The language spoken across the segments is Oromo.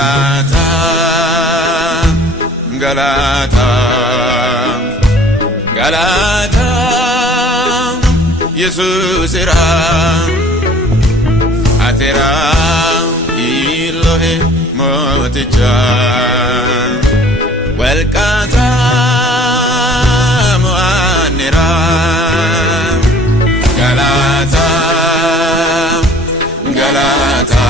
Galata, Galata, Galata, Jesus era, atera, Elohe moticha, welkata moanera, Galata, Galata.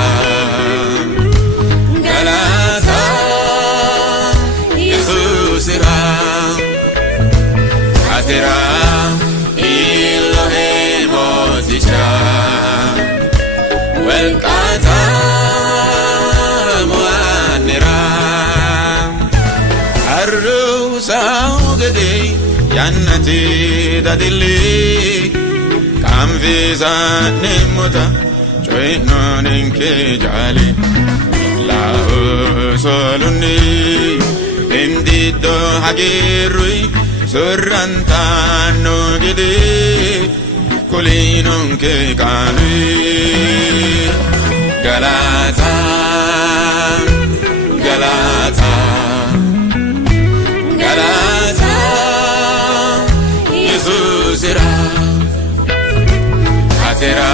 Atera Elohe moticha welkata moanera arru saugade yannati dadili kamvisa nemota choinoninke jali la soluni indido hagirui Surrantano gide Colinon che canui Galata Galata Galata Jesus era Atera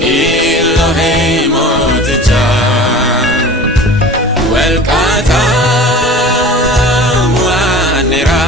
Elohe moticha Welkata Muanera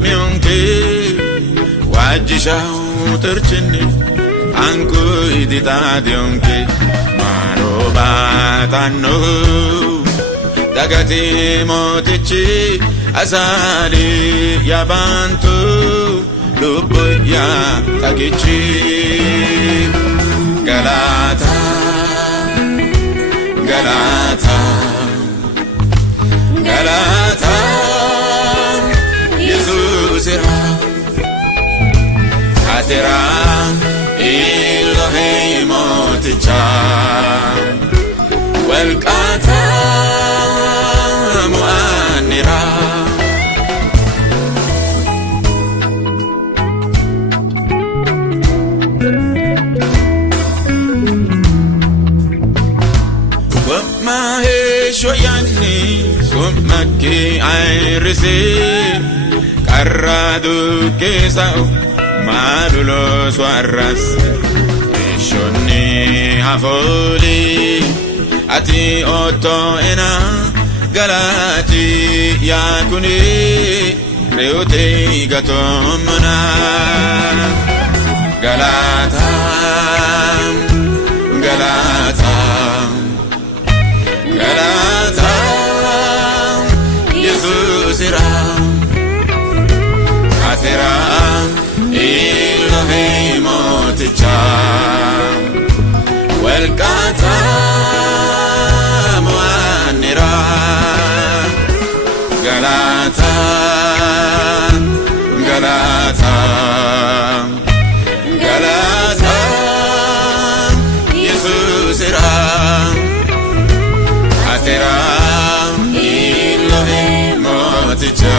Mionke wajisha uterchini anku idita dionke maroba tano dagati motichi asali yabantu luboya tagichi Galata Galata Galata Atera Elohe moticha welkata moanera Wama he shoyani sumaki airisi Karadu kesau malulo suarras Shoni hafoli ati oto ena galati yakuni reute gatomana Galata Galata Galata Jesus era Atera Elohe moticha welkata moanera Galata Galata Galata Jesus era Atera Elohe moticha